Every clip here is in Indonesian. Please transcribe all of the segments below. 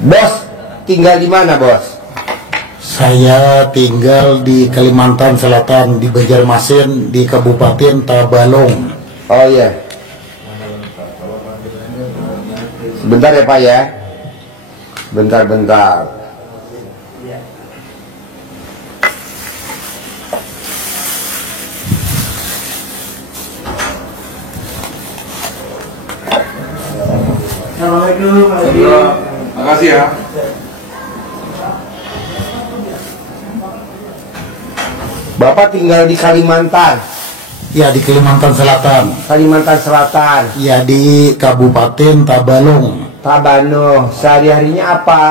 Bos, tinggal di mana, Bos? Saya tinggal di Kalimantan Selatan, di Banjarmasin, di Kabupaten Tabalong. Oh iya. Bentar ya, Pak ya. Bentar. Assalamualaikum. Makasih ya. Bapak tinggal di Kalimantan. Ya, di Kalimantan Selatan. Kalimantan Selatan. Ya, di Kabupaten Tabalong. Tabano. Sehari-harinya apa?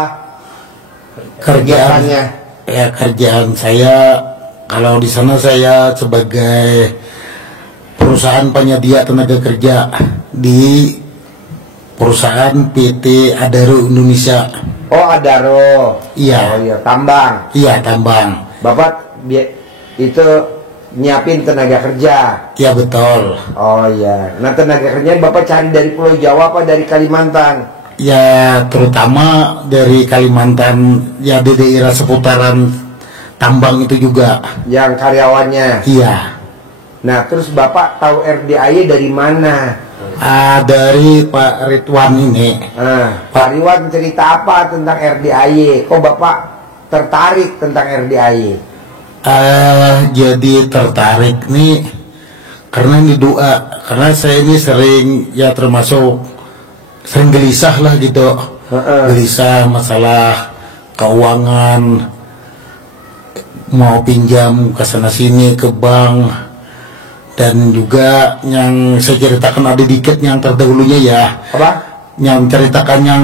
Kerjaannya? Ya, kerjaan saya kalau di sana saya sebagai perusahaan penyedia tenaga kerja di perusahaan PT Adaro Indonesia. Oh, Adaro. Iya. Oh iya, tambang. Iya, tambang. Bapak itu nyiapin tenaga kerja. Iya, betul. Oh iya. Nah, tenaga kerja Bapak cari dari Pulau Jawa apa dari Kalimantan? Ya, terutama dari Kalimantan, ya di daerah seputaran tambang itu juga. Yang karyawannya. Iya. Nah, terus Bapak tahu RDAY dari mana? Dari Pak Ridwan ini. Nah, Pak Ridwan cerita apa tentang RDAY? Kok Bapak tertarik tentang RDAY? Jadi tertarik nih karena ini doa. Karena saya ini sering, ya termasuk sering gelisah lah gitu. Gelisah masalah keuangan, mau pinjam ke sana sini ke bank. Dan juga yang saya ceritakan ada dikit yang terdahulunya ya. Apa? Yang ceritakan yang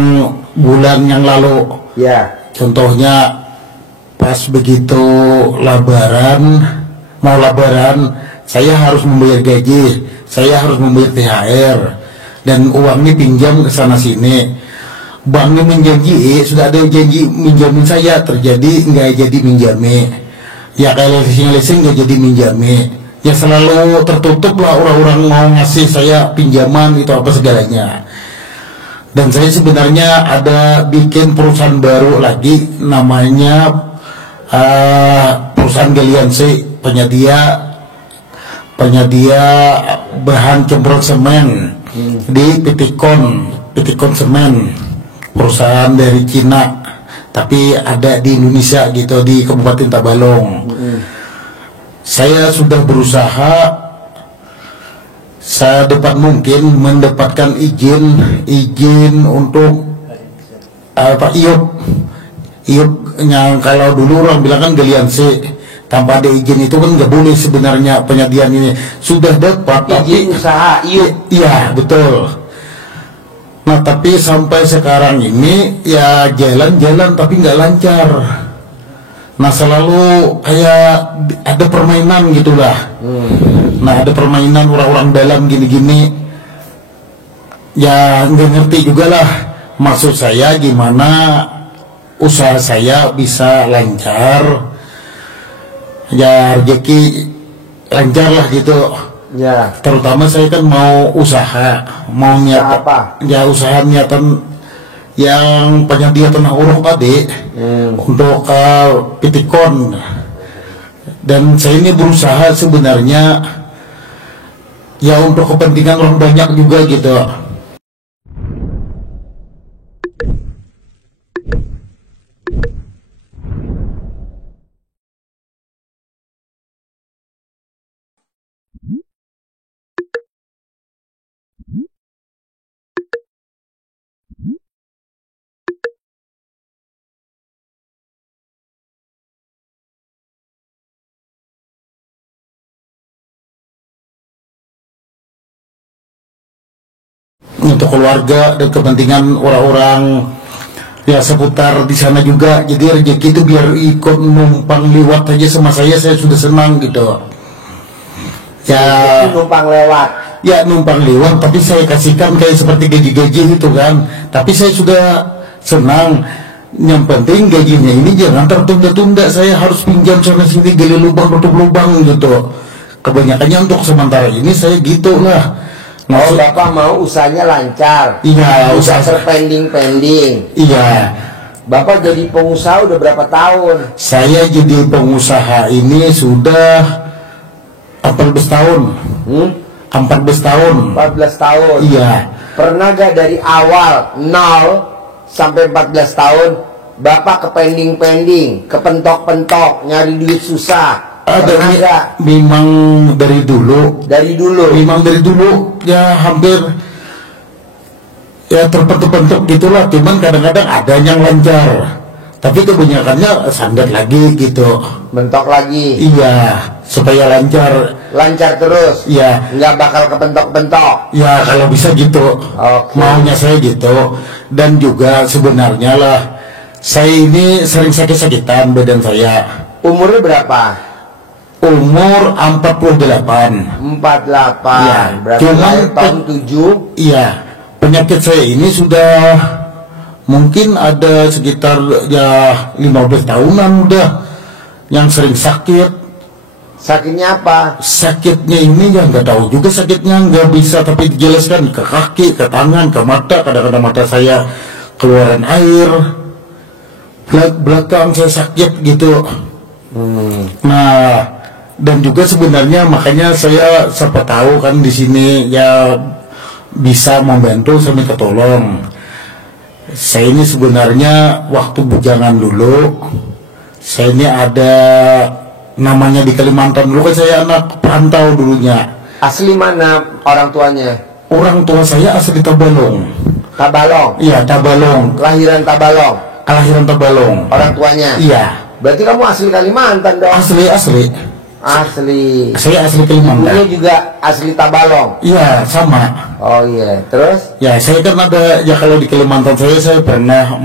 bulan yang lalu. Ya. Contohnya pas begitu mau lebaran, saya harus membayar gaji, saya harus membayar THR, dan uangnya pinjam ke sana sini. Banknya menjanji, sudah ada janji minjamin saya, terjadi nggak jadi minjami. Ya kayak leasing nggak jadi minjami. Ya selalu tertutup lah orang-orang mau ngasih saya pinjaman itu apa segalanya. Dan saya sebenarnya ada bikin perusahaan baru lagi, namanya perusahaan Galiansi, penyedia bahan campuran semen di Pitikon Semen, perusahaan dari Cina tapi ada di Indonesia gitu, di Kabupaten Tabalong. Saya sudah berusaha sedapat mungkin mendapatkan izin untuk IUP yang kalau dulu orang bilang kan Galiansi, tanpa ada izin itu kan nggak boleh sebenarnya penyediaan ini. Sudah dapat izin usaha IUP. Iya, betul. Nah, tapi sampai sekarang ini ya jalan-jalan tapi nggak lancar. Nah, selalu kayak ada permainan gitulah. Nah, ada permainan orang-orang dalam gini-gini. Ya nggak ngerti juga lah. Maksud saya gimana usaha saya bisa lancar. Ya rezeki lancar lah gitu. Ya. Terutama saya kan mau usaha, mau niat apa? Ya usaha niatan yang penyedia tanah uruk tadi untuk Pitikon. Dan saya ini berusaha sebenarnya ya untuk kepentingan orang banyak juga gitu. Untuk keluarga dan kepentingan orang-orang ya seputar di sana juga. Jadi rezeki itu biar ikut numpang lewat aja sama saya sudah senang gitu. Ya numpang lewat. Ya numpang lewat, tapi saya kasihkan kayak seperti gaji-gaji gitu kan. Tapi saya sudah senang. Yang penting gajinya ini jangan tertunda-tunda. Saya harus pinjam sana sini, gali lubang tutup lubang gitu. Kebanyakannya untuk sementara ini saya gitulah. Oh, Bapak mau usahanya lancar. Iya, usaha usaha. terpending-pending. Iya. Bapak jadi pengusaha udah berapa tahun? Saya jadi pengusaha ini sudah 14 tahun. 14 tahun. 14 tahun. Iya. Pernah gak dari awal 0 sampai 14 tahun Bapak kepending-pending, kepentok-pentok, nyari duit susah? Pernah gak? Memang dari dulu. Dari dulu. Memang dari dulu ya hampir ya terpentuk-pentuk gitulah. Cuman kadang-kadang ada yang lancar. Tapi kebanyakannya sandat lagi gitu. Mentok lagi. Iya, supaya lancar. Lancar terus. Iya. Nggak bakal kepentok-pentok. Ya kalau bisa gitu. Oke. Maunya saya gitu. Dan juga sebenarnya lah, saya ini sering sakit-sakitan badan saya. Umurnya berapa? Umur 48. 48. Iya. Berarti Cuman lahir tahun 7. Iya, penyakit saya ini sudah mungkin ada sekitar ya 15 tahunan udah yang sering sakit. Sakitnya apa? Sakitnya ini ya nggak tahu juga sakitnya, nggak bisa tapi dijelaskan, ke kaki, ke tangan, ke mata. Kadang-kadang mata saya keluaran air, belakang saya sakit gitu. Nah, dan juga sebenarnya makanya saya siapa tahu kan di sini ya bisa membantu saya minta tolong. Saya ini sebenarnya waktu bujangan dulu, saya ini ada namanya di Kalimantan dulu kan, saya anak perantau dulunya. Asli mana orang tuanya? Orang tua saya asli Tabalong. Tabalong. Iya, Tabalong. Kelahiran Tabalong. Kelahiran Tabalong. Orang tuanya. Iya. Berarti kamu asli Kalimantan dong. Asli. Asli. Saya asli Ibunya Kalimantan. juga asli Tabalong. Iya, sama. Oh iya. Terus? Ya, saya kan ada ya kalau di Kalimantan saya pernah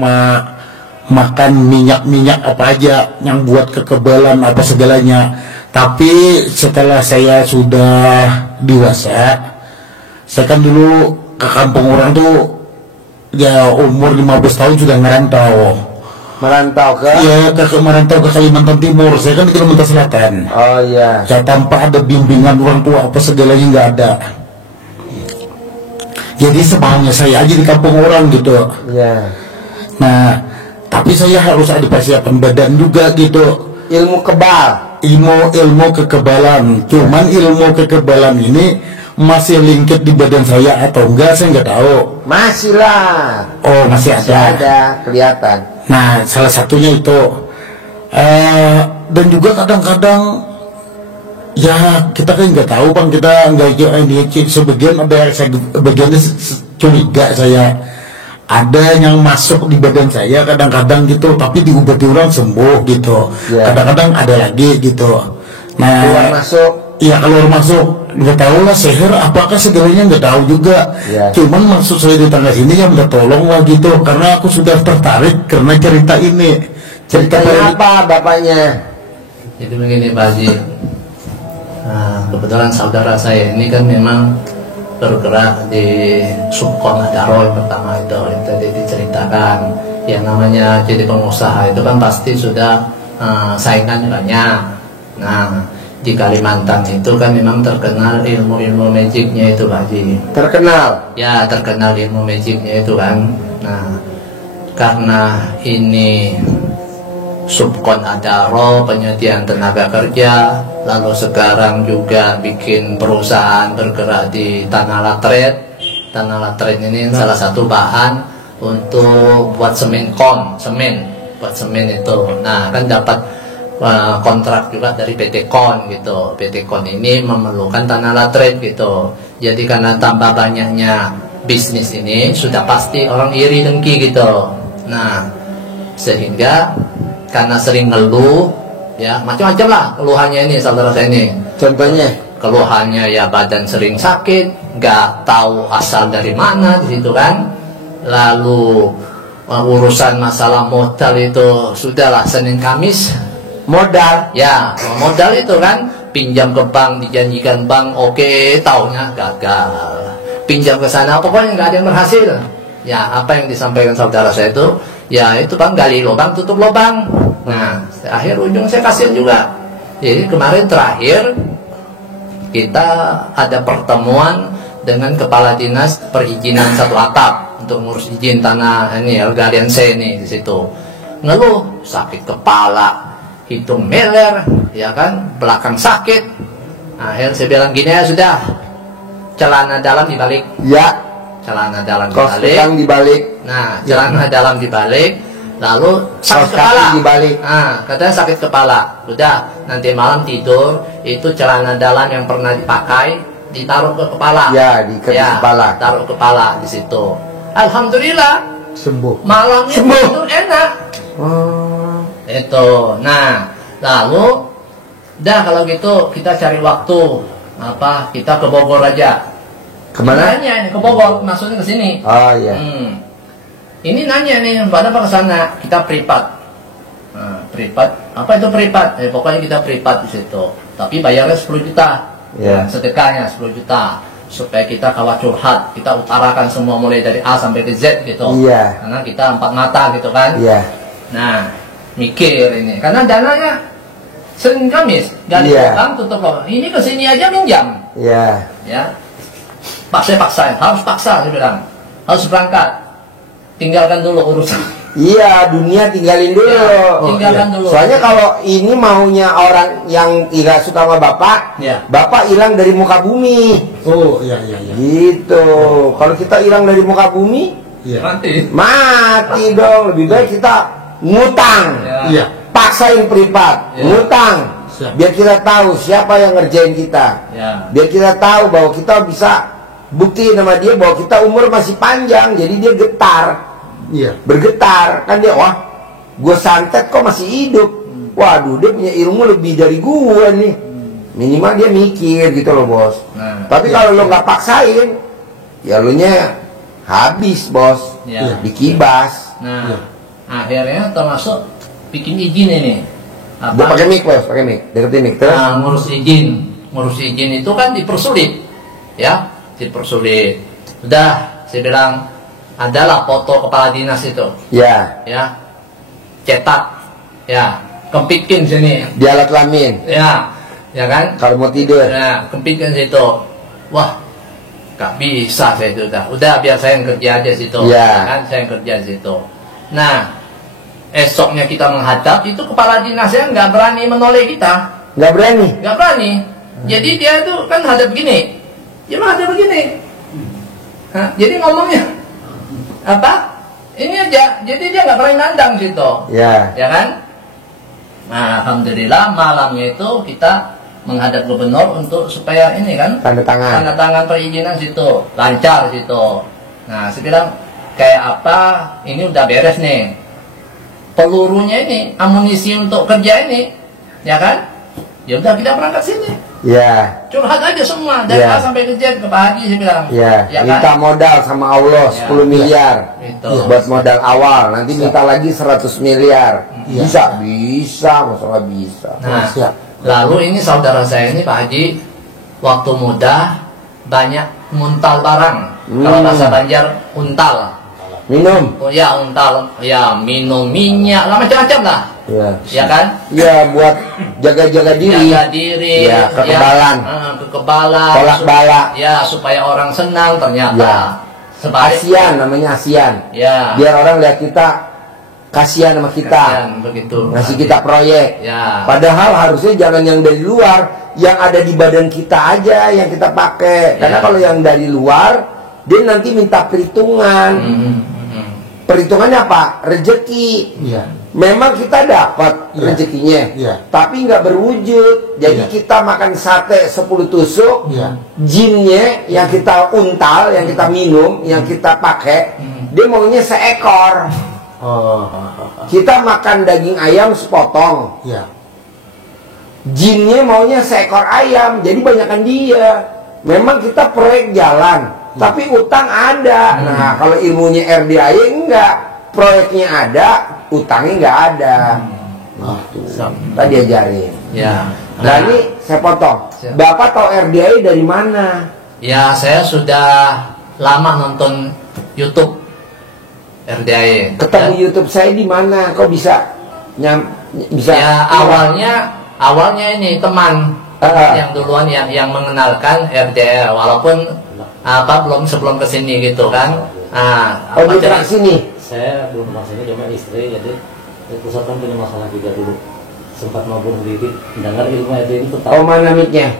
makan minyak apa aja yang buat kekebalan apa segalanya. Tapi setelah saya sudah dewasa, saya kan dulu ke kampung orang tuh ya umur 15 tahun sudah ngerantau. Merantau ke? Iya, merantau ke Kalimantan Timur. Saya kan di Kalimantan Selatan. Oh iya. Ya tanpa ada bimbingan orang tua apa segalanya nggak ada. Jadi semaunya saya aja di kampung orang gitu. Iya. Nah, tapi saya harus ada persiapan badan juga gitu. Ilmu kebal. Ilmu kekebalan. Cuman ilmu kekebalan ini masih lingkit di badan saya atau enggak saya nggak tahu. Masih lah. Oh, masih Masih ada. ada, kelihatan. Nah, salah satunya itu. Dan juga kadang-kadang ya kita kan nggak tahu Bang, kita nggak ini sebagian ada sebagiannya curiga saya ada yang masuk di badan saya kadang-kadang gitu, tapi diobati orang sembuh gitu. Yeah. Kadang-kadang ada lagi gitu. Nah, Keluar masuk. iya keluar masuk, nggak tahu lah sihir apakah segalanya nggak tahu juga. Yeah. Cuman maksud saya di tangga sini yang minta tolong lah gitu, karena aku sudah tertarik karena cerita ini. Ceritanya apa bapaknya? Jadi begini Pak Haji, nah, kebetulan saudara saya ini kan memang bergerak di subkon Adaro yang pertama itu yang tadi diceritakan. Yang namanya jadi pengusaha itu kan pasti sudah saingan banyak. Nah, di Kalimantan itu kan memang terkenal ilmu-ilmu magicnya itu Pak Haji. Terkenal. Ya, terkenal ilmu magicnya itu kan. Nah, karena ini subkon Adaro, penyediaan tenaga kerja, lalu sekarang juga bikin perusahaan bergerak di tanah latret. Tanah latret ini salah satu bahan untuk buat semen buat semen itu. Nah, kan dapat kontrak juga dari PT Kon gitu. PT Kon ini memerlukan tanah latret gitu. Jadi karena tambah banyaknya bisnis ini sudah pasti orang iri dengki gitu. Nah, sehingga karena sering ngeluh, ya macam-macam lah keluhannya ini saudara saya ini. Contohnya? Keluhannya ya badan sering sakit, nggak tahu asal dari mana di situ kan. Lalu urusan masalah modal itu sudahlah Senin Kamis. Modal? Ya modal itu kan pinjam ke bank, dijanjikan bank oke, taunya gagal. Pinjam ke sana pokoknya nggak ada yang berhasil. Ya, apa yang disampaikan saudara saya itu, ya itu kan gali lubang tutup lubang. Nah, akhir ujung saya kasihan juga. Jadi kemarin terakhir kita ada pertemuan dengan kepala dinas perizinan satu atap untuk ngurus izin tanah ini Galian C ini di situ. Ngeluh sakit kepala, hidung meler, ya kan, belakang sakit. Akhir saya bilang gini ya sudah, celana dalam dibalik. Ya, Celana dalam kaos dibalik. kutang dibalik. Nah, celana dalam dibalik, lalu sakit Kaos kepala. kaki dibalik. Nah, katanya sakit kepala. Udah, nanti malam tidur itu celana dalam yang pernah dipakai ditaruh ke kepala. Ya, diikat di kepala. Taruh kepala di situ. Alhamdulillah, Sembuh. malamnya Sembuh. tidur enak. Oh. Itu. Nah, lalu dah kalau gitu kita cari waktu apa? Kita ke Bogor aja. Kemana? Nanya ini ke Bogor, maksudnya ke sini. Oh iya. Ini nanya nih, pada apa ke sana? Kita privat. Nah, privat, apa itu privat? Pokoknya kita privat di situ. Tapi bayarnya 10 juta. Ya. Sedekahnya 10 juta. Supaya kita kawat curhat, kita utarakan semua mulai dari A sampai ke Z gitu. Iya. Karena kita 4 mata gitu kan. Iya. Nah, mikir ini. Karena dananya Senin Kamis, gali Iya. lubang, tutup lubang. Ini kesini aja minjam. Iya. Ya, paksa, harus paksa saya bilang, harus berangkat, tinggalkan dulu urusan. Iya, dunia tinggalin dulu. Ya, tinggalkan dulu. Soalnya kalau ini maunya orang yang tidak suka sama bapak, Ya. bapak hilang dari muka bumi. Oh, iya iya iya. Gitu. Kalau kita hilang dari muka bumi, Iya. Nanti. mati dong. Lebih baik kita ngutang. Ya. Iya. Paksain privat, Ya. ngutang. Siap. Biar kita tahu siapa yang ngerjain kita. Ya. Biar kita tahu bahwa kita bisa buktiin sama dia bahwa kita umur masih panjang. Jadi dia getar. Iya. Bergetar. Kan dia, wah, gue santet kok masih hidup. Waduh, dia punya ilmu lebih dari gue nih. Minimal dia mikir gitu loh, bos. Nah, Tapi iya. kalau lo nggak paksain, ya lo nya habis, bos. Ya. Dikibas. Nah, Ya. akhirnya termasuk bikin izin ini. Gue pakai mic, bos, pakai mic. Deketin mic terus. Nah, ngurus izin itu kan dipersulit, ya, dipersulit. Udah, saya bilang adalah foto kepala dinas itu, Ya, ya, cetak, ya, kempitkin sini, di alat kelamin. ya kan, Kalau mau tidur. ya, kempitkin situ. Wah, gak bisa saya itu udah biar saya yang kerja aja situ, Ya. kan, saya yang kerja situ. Nah, esoknya kita menghadap itu kepala dinasnya nggak berani menoleh kita. Nggak berani. Nggak berani. Jadi dia itu kan hadap begini, dia menghadap begini. Hah? Jadi ngomongnya apa? Ini aja. Jadi dia nggak berani nandang situ, Ya. ya kan? Nah, alhamdulillah malamnya itu kita menghadap gubernur untuk supaya ini kan Tanda tangan. tanda tangan perizinan situ lancar situ. Nah, saya bilang kayak apa? Ini udah beres nih. Pelurunya ini, amunisi untuk kerja ini, ya kan? Ya udah kita berangkat sini. Ya. Curhat aja semua dari Ya. A sampai ke Z ke Pak Haji saya bilang. Ya, Ya minta kan? modal sama Allah Ya. 10 miliar. Itu. Buat modal awal, nanti minta lagi 100 miliar. Ya. Bisa, masalah bisa. Nah, Siap. lalu ini saudara saya ini Pak Haji waktu muda banyak muntal barang. Kalau bahasa Banjar untal. Minum. Oh ya untal, ya minum minyak, lah macam-macam lah. Ya. Ya kan? Ya, buat jaga-jaga diri. Jaga diri, Ya, kekebalan. kekebalan, Tolak bala. ya supaya orang senang ternyata. Ya. Sebalik, Asian namanya Asian. ya, Biar orang lihat kita kasihan sama kita. kasihan begitu. Ngasih kita proyek. Ya. Padahal harusnya jangan yang dari luar, yang ada di badan kita aja yang kita pakai. Karena Ya. kalau yang dari luar, dia nanti minta perhitungan. Perhitungannya apa? Rezeki. Iya. Memang kita dapat Iya. rezekinya, Iya. tapi nggak berwujud. Jadi Iya. kita makan sate 10 tusuk, Iya. jinnya yang kita untal, yang kita minum, yang kita pakai, dia maunya seekor. Oh. Kita makan daging ayam sepotong, Iya. jinnya maunya seekor ayam, jadi banyakan dia. Memang kita proyek jalan, tapi utang ada. Nah, kalau ilmunya RDAY enggak, proyeknya ada, utangnya enggak ada. Tadi ajarin. Ya. Nah, ini saya potong. Siap. Bapak tahu RDAY dari mana? Ya saya sudah lama nonton YouTube RDAE. Ketemu YouTube saya di mana? Kok bisa bisa? Ya awalnya ini teman yang duluan yang mengenalkan RDAE, walaupun belum sebelum kesini gitu kan. Di pernah sini? Saya belum pernah sini, cuma istri, jadi pusat kan punya masalah juga dulu, sempat mau bunuh diri, mendengar ilmu itu tetap Mana mic-nya?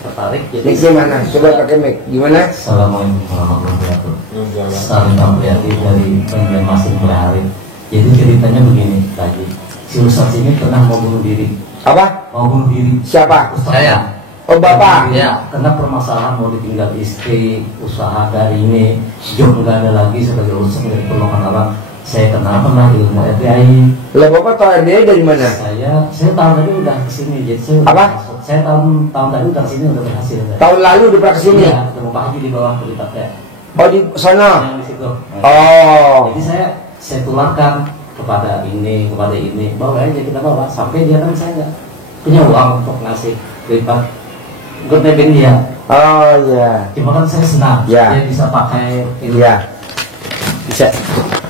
tertarik. Jadi Mic-nya mana? Coba pakai mic. Gimana? Assalamualaikum warahmatullahi wabarakatuh. Salam Priati dari Banjarmasin Hari. Jadi ceritanya begini, tadi si Ustaz ini pernah mau bunuh diri. Apa? Mau bunuh diri. Siapa? Saya. Oh, Bapak. Ya. Karena permasalahan mau ditinggal istri, usaha dari ini, job nggak ada lagi sebagai urusan dari perlongan orang. Saya kenal pernah ilmu RDAI. Lah Bapak tahu RDAI dari mana? Saya tahun tadi udah kesini, jadi saya Apa? masuk. Saya tahun tadi udah kesini, udah berhasil. Tahun lalu udah pernah kesini? Iya, ketemu Pak Haji di bawah berita saya. Oh, di sana. Yang di situ. Oh. Jadi saya tularkan kepada ini, bawa aja kita bawa. Sampai dia kan saya nggak punya uang untuk ngasih lipat. Gue nebeng dia. Oh iya. Cuma kan saya senang, Ya. dia bisa pakai ini. Iya. Bisa.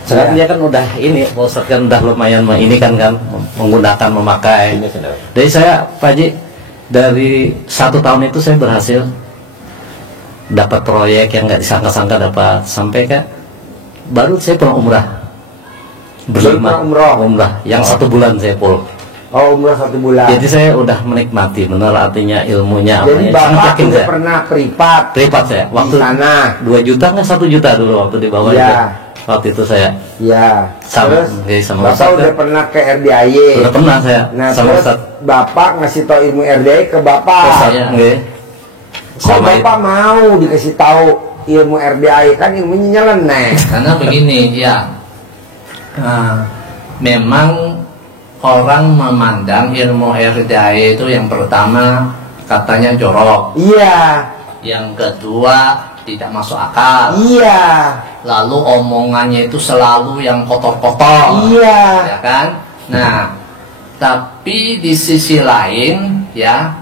Sekarang dia kan udah ini, Pak Ustadz kan udah lumayan ini kan menggunakan, memakai. Jadi saya, Pak Haji, dari 1 tahun itu saya berhasil dapat proyek yang nggak disangka-sangka dapat, sampai baru saya pernah umrah. Pernah Umrah yang 1 bulan saya full. Oh, umrah 1 bulan. Jadi saya udah menikmati benar artinya ilmunya. Jadi sangat Bapak yakin udah saya. pernah privat Saya di waktu sana. 2 juta nggak 1 juta dulu waktu di bawah Iya. itu. Waktu itu saya Ya. Sama- Terus sama Bapak Ustadz, udah kan? pernah ke RDAI. udah pernah saya Nah, sama terus Ustadz. Bapak ngasih tahu ilmu RDAI ke Bapak. Ustadz, nggih. Kok Sama Bapak mau dikasih tahu ilmu RDAI, kan ilmunya nyeleneh. Karena begini ya, memang orang memandang ilmu RDAE itu yang pertama katanya jorok, Iya. yang kedua tidak masuk akal, Iya. lalu omongannya itu selalu yang kotor-kotor, Iya. ya kan? Nah, tapi di sisi lain ya,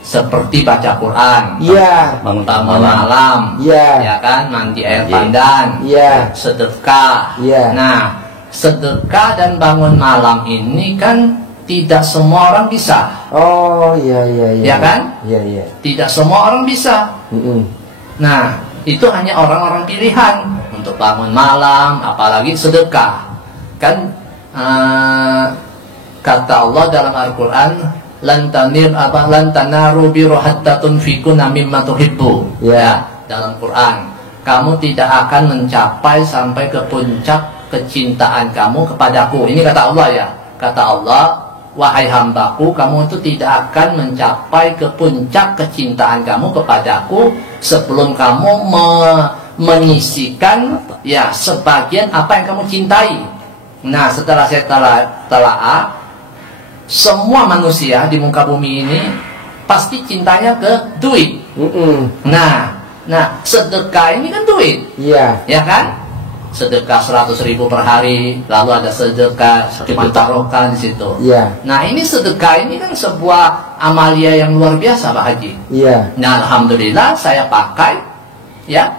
seperti baca Quran, Iya. bangun bangun malam, Iya. ya kan, mandi air Iya. pandan, Iya. sedekah. Iya. Nah, sedekah dan bangun malam ini kan tidak semua orang bisa, Oh, iya iya iya. Ya kan? Iya iya. tidak semua orang bisa. Mm-mm. Nah, itu hanya orang-orang pilihan untuk bangun malam, apalagi sedekah. Kan kata Allah dalam Al-Quran, lan tanaru birra hatta tunfiquna mimma tuhibbu. Ya. Dalam Quran, kamu tidak akan mencapai sampai ke puncak kecintaan kamu kepadaku. Ini kata Allah ya. Kata Allah, wahai hambaku, kamu itu tidak akan mencapai ke puncak kecintaan kamu kepadaku sebelum kamu menyisikan ya sebagian apa yang kamu cintai. Nah, setelah saya telah semua manusia di muka bumi ini pasti cintanya ke duit. Mm-mm. Nah, sedekah ini kan duit, Iya. ya kan? Sedekah 100.000 per hari, lalu ada sedekah ditaruhkan di situ. Iya. Nah, ini sedekah ini kan sebuah amalia yang luar biasa, Pak Haji. Iya. Nah, alhamdulillah saya pakai, ya.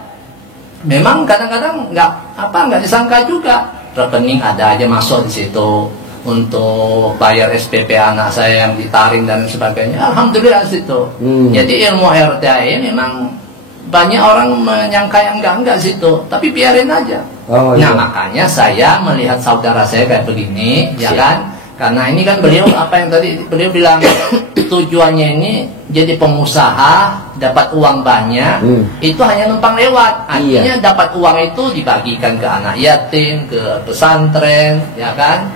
Memang kadang-kadang nggak disangka juga, rekening ada aja masuk di situ untuk bayar SPP anak saya yang ditaring dan sebagainya. Alhamdulillah di situ. Jadi ilmu RDAE memang banyak orang menyangka yang enggak situ, tapi biarin aja. Oh, iya. Nah, makanya saya melihat saudara saya kayak begini, ya kan? Karena ini kan beliau apa yang tadi beliau bilang tujuannya ini jadi pengusaha, dapat uang banyak, itu hanya numpang lewat. Artinya dapat uang itu dibagikan ke anak yatim, ke pesantren, ya kan?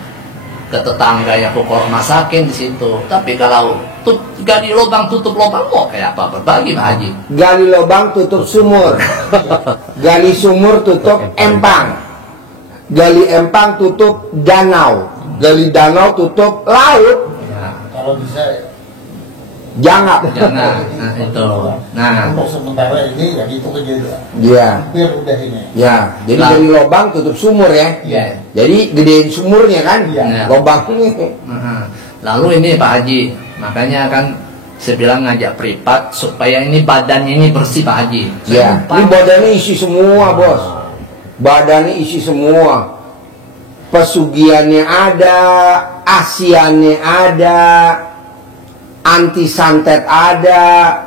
Ke tetangga yang pokok masakin di situ. Tapi kalau gali lubang tutup lubang, mau kayak apa berbagi, Pak Haji? Gali lubang tutup sumur. Gali sumur tutup empang. Gali empang tutup danau. Gali danau tutup laut. Ya, Kalau bisa Jangan. jangan. Nah, itu. Nah, untuk sementara ini ya gitu aja. Iya. Biar udah ini. Ya, jadi Lah. gali lubang tutup sumur ya. Iya. Jadi gedein sumurnya kan. Iya. Lubangnya. Lalu ini Pak Haji, makanya kan saya bilang ngajak privat supaya ini badannya ini bersih, Pak Haji. Ya, Saya ini lupa. badannya isi semua, Bos. badannya isi semua, pesugihannya ada, asiannya ada, anti santet ada,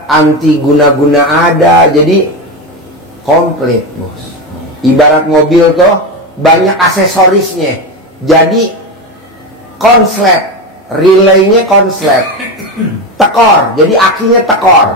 anti guna-guna ada, jadi komplit bos. Ibarat mobil tuh banyak aksesorisnya, jadi konslet, relaynya konslet, tekor, jadi akinya tekor.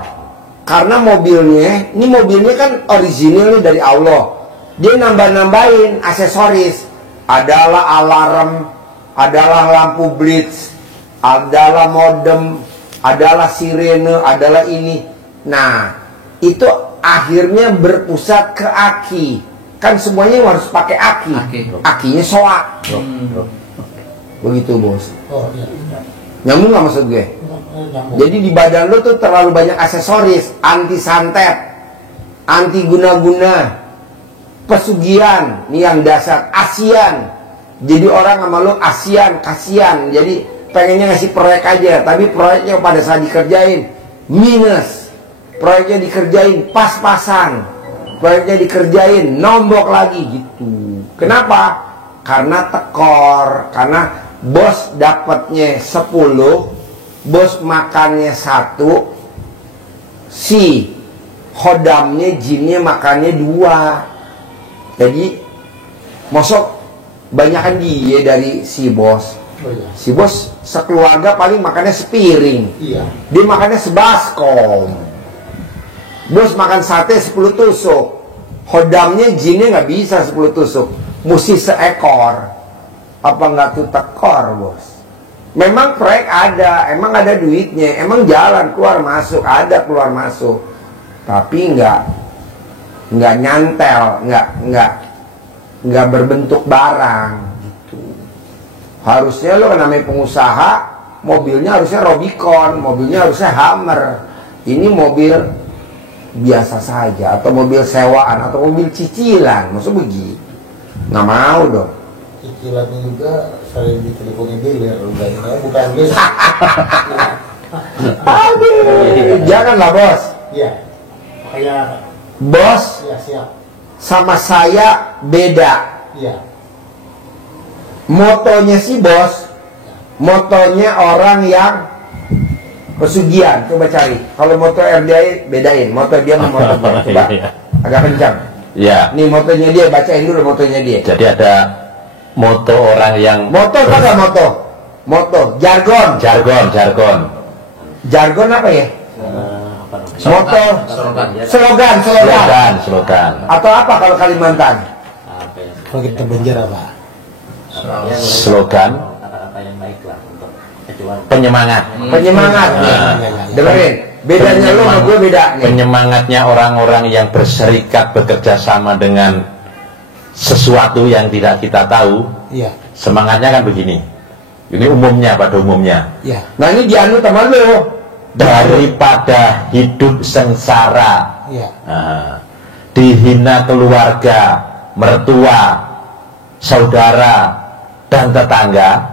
Karena mobilnya, ini mobilnya kan original nih dari Allah, dia nambah-nambahin aksesoris, adalah alarm, adalah lampu blitz, adalah modem, adalah sirene, adalah ini. Nah, itu akhirnya berpusat ke aki. Kan semuanya harus pakai aki. Akinya soak. Begitu bos. Nyambung nggak maksud gue? Jadi di badan lo tuh terlalu banyak aksesoris, anti santet, anti guna-guna, pesugihan, nih yang dasar, asian. Jadi orang sama lo asian, kasian. Jadi pengennya ngasih proyek aja, tapi proyeknya pada saat dikerjain minus, proyeknya dikerjain pas-pasan, proyeknya dikerjain nombok lagi gitu. Kenapa? Karena tekor, karena bos dapatnya 10, bos makannya 1, si khodamnya, jinnya makannya 2. Jadi mosok banyakan dia dari si bos. Si bos sekeluarga paling makannya sepiring. Dia makannya sebaskom. Bos makan sate 10 tusuk. Khodamnya, jinnya nggak bisa 10 tusuk, mesti seekor. Apa nggak tuh tekor bos? Memang proyek ada, emang ada duitnya, emang jalan keluar masuk, ada keluar masuk, tapi nggak nyantel, nggak berbentuk barang gitu. Harusnya lo namanya pengusaha, mobilnya harusnya Robicon, mobilnya harusnya Hummer. Ini mobil biasa saja, atau mobil sewaan, atau mobil cicilan, maksud begitu? Nggak mau dong. Cicilannya juga saya diteleponin dealer, bukan beli. Aduh, janganlah bos. Iya, kayak Bos ya siap. sama saya beda. Iya. Motonya si bos, motonya orang yang pesugihan. Coba cari. Kalau moto RDI bedain. Moto dia sama moto gue. Coba agak kencang. Ya. Nih motonya dia, bacain dulu motonya dia. Jadi ada moto orang yang Moto apa nggak moto? Moto, jargon. Jargon apa ya? Moto, slogan. Atau apa kalau Kalimantan? Kalau kita Banjar apa? Slogan penyemangat. Dengerin. Bedanya lo sama gue beda nih. Penyemangatnya orang-orang yang berserikat bekerja sama dengan sesuatu yang tidak kita tahu. Iya. Semangatnya kan begini. Ini umumnya, pada umumnya. Iya. Nah ini dianu teman lo. Daripada hidup sengsara, Iya. dihina keluarga, mertua, saudara, dan tetangga,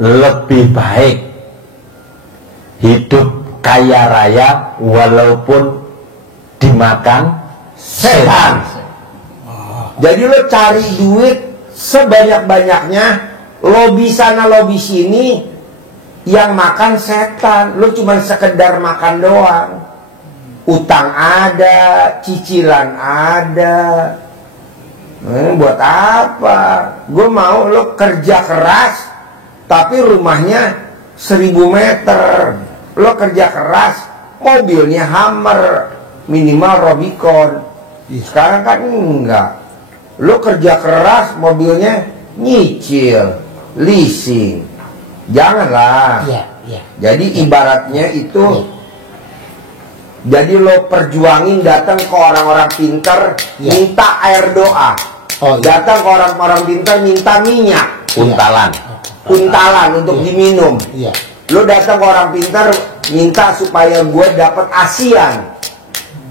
lebih baik hidup kaya raya walaupun dimakan setan. Jadi lo cari duit sebanyak-banyaknya, lobi sana lobi sini, yang makan setan. Lo cuma sekedar makan doang. Utang ada, cicilan ada. Buat apa? Gue mau lo kerja keras, tapi rumahnya 1000 meter. Lo kerja keras, mobilnya Hummer, minimal Robicon. Sekarang kan enggak. Lo kerja keras, mobilnya nyicil, leasing. Janganlah. Iya. Jadi ibaratnya itu, jadi lo perjuangin datang ke orang-orang pintar, minta air doa. Datang ke orang-orang pintar minta minyak, kuntalan untuk diminum. Iya. Lo datang ke orang pintar minta supaya gue dapat asian.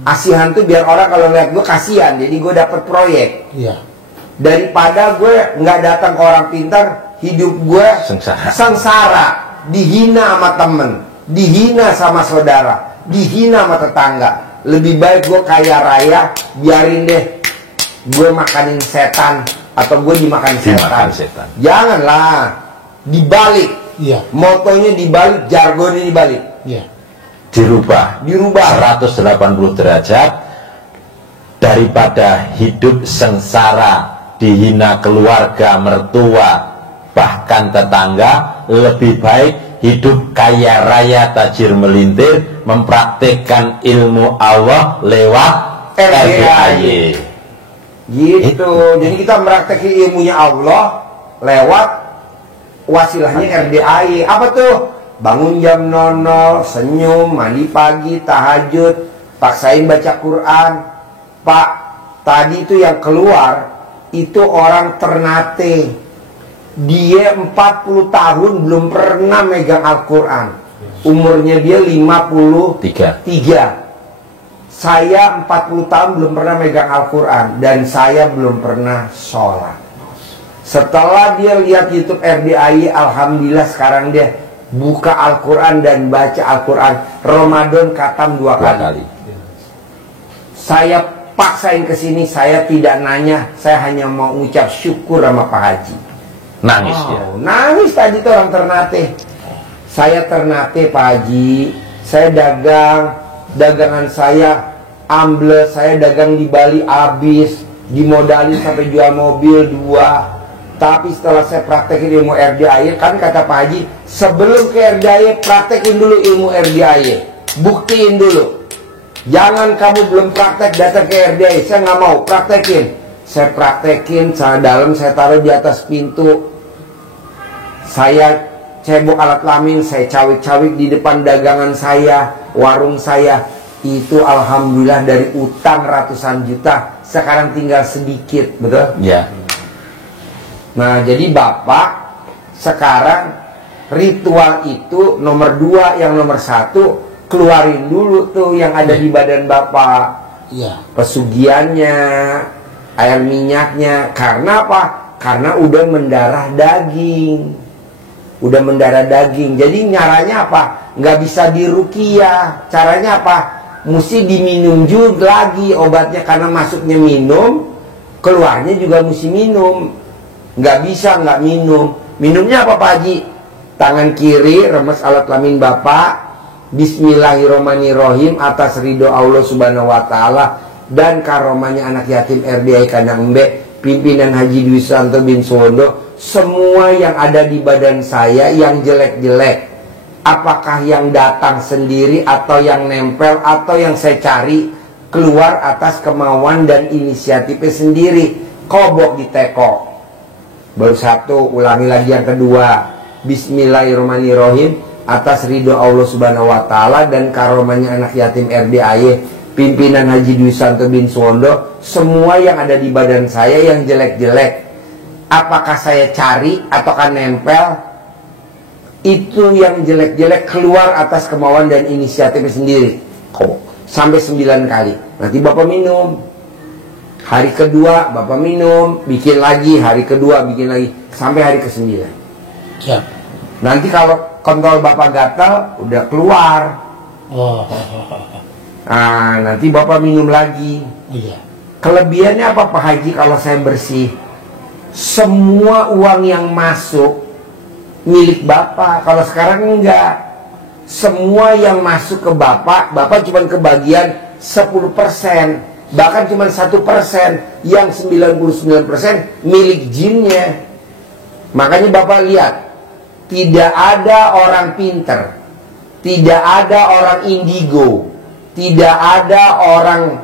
Asian tuh biar orang kalau lihat gue kasihan, jadi gue dapat proyek. Iya. Daripada gue nggak datang ke orang pintar, hidup gue sengsara, dihina sama temen, dihina sama saudara, dihina sama tetangga. Lebih baik gue kaya raya, biarin deh gue makanin setan atau gue dimakan Dimakan setan. setan. Janganlah, dibalik. Iya. Motonya dibalik, jargonnya dibalik. Iya. Dirubah Dirubah. 180 derajat. Daripada hidup sengsara, dihina keluarga, mertua, bahkan tetangga, lebih baik hidup kaya raya, tajir melintir, mempraktekkan ilmu Allah lewat RDAY. Gitu. Jadi kita mempraktekkan ilmunya Allah lewat wasilahnya RDAY. Apa tuh? Bangun jam 00, senyum, mandi pagi, tahajud, paksain baca Quran. Pak, tadi itu yang keluar itu orang Ternate. Dia 40 tahun belum pernah megang Al-Quran. Umurnya dia 53. Saya 40 tahun belum pernah megang Al-Quran. Dan saya belum pernah sholat. Setelah dia lihat YouTube RDAY, alhamdulillah sekarang dia buka Al-Quran dan baca Al-Quran. Ramadan khatam 2 kali. Saya paksain ke sini, saya tidak nanya, saya hanya mau ucap syukur sama Pak Haji. Nangis dia. Nangis tadi tuh orang Ternate. Saya Ternate Pak Haji, saya dagangan saya ambles, saya dagang di Bali habis, dimodalin sampai jual mobil 2. Tapi setelah saya praktekin ilmu RDAY, kan kata Pak Haji, sebelum ke RDAY praktekin dulu ilmu RDAY, buktiin dulu. Jangan kamu belum praktek datang ke RDAY. Saya nggak mau, praktekin. Saya praktekin, saya dalam, saya taruh di atas pintu. Saya cebok alat kelamin, saya cawik-cawik di depan dagangan saya, warung saya. Itu alhamdulillah dari utang ratusan juta, sekarang tinggal sedikit, betul? Ya. Nah, jadi Bapak sekarang ritual itu nomor 2, yang nomor 1 keluarin dulu tuh yang ada di badan Bapak. Iya. Pesugiannya, air minyaknya. Karena apa? Karena udah mendarah daging. Udah mendarah daging. Jadi caranya apa? Nggak bisa diruqyah. Caranya apa? Mesti diminum juga lagi obatnya. Karena masuknya minum, keluarnya juga mesti minum. Nggak bisa nggak minum. Minumnya apa Pak Haji? Tangan kiri remes alat kelamin Bapak. Bismillahirrahmanirrahim, atas ridho Allah subhanahu wa ta'ala dan karomahnya anak yatim RDAY Kandang Embe, pimpinan Haji Dwi Susanto bin Suwondo. Semua yang ada di badan saya yang jelek-jelek, apakah yang datang sendiri atau yang nempel atau yang saya cari, keluar atas kemauan dan inisiatifnya sendiri. Kobok di teko. Baru 1, ulangi lagi yang kedua. Bismillahirrahmanirrahim, atas ridho Allah subhanahu wa ta'ala dan karomahnya anak yatim RDAY pimpinan Haji Dwi Susanto bin Suwondo. Semua yang ada di badan saya yang jelek-jelek, apakah saya cari ataukah nempel, itu yang jelek-jelek keluar atas kemauan dan inisiatifnya sendiri. Sampai 9 kali. Nanti Bapak minum. Hari kedua Bapak minum, bikin lagi. Hari kedua bikin lagi, sampai hari ke-9. Siap. Nanti kalau kontol Bapak gatal, udah keluar. Oh. Nah, nanti Bapak minum lagi. Iya. Kelebihannya apa Pak Haji kalau saya bersih? Semua uang yang masuk milik Bapak. Kalau sekarang enggak. Semua yang masuk ke Bapak cuma kebagian 10%. Bahkan cuma 1%. Yang 99% milik jinnya. Makanya Bapak lihat, tidak ada orang pinter, tidak ada orang indigo, tidak ada orang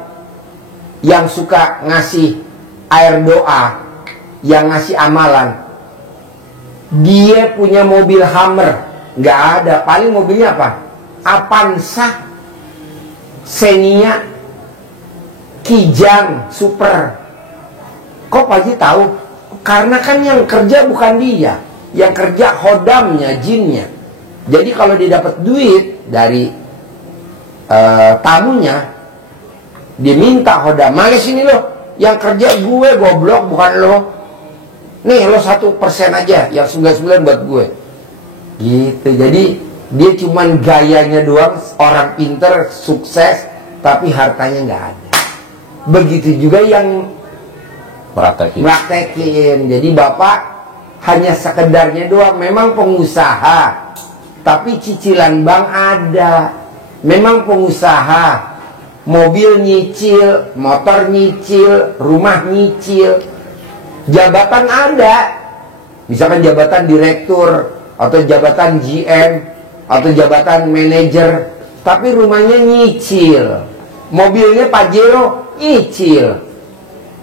yang suka ngasih air doa, yang ngasih amalan. Dia punya mobil Hummer, nggak ada. Paling mobilnya apa? Avanza, Xenia, Kijang, Super. Kok Pak Haji tahu? Karena kan yang kerja bukan dia, yang kerja hodamnya, jinnya. Jadi kalau dia dapat duit dari tamunya, dia minta hodam, "Males sini lo, yang kerja gue goblok, bukan lo. Nih lo 1% aja, yang 99 buat gue." Gitu. Jadi dia cuman gayanya doang, orang pinter, sukses, tapi hartanya nggak ada. Begitu juga yang praktekin. Jadi bapak hanya sekedarnya doang. Memang pengusaha, tapi cicilan bank ada. Memang pengusaha, mobil nyicil, motor nyicil, rumah nyicil, jabatan ada. Misalkan jabatan direktur, atau jabatan GM, atau jabatan manajer, tapi rumahnya nyicil, mobilnya Pajero nyicil,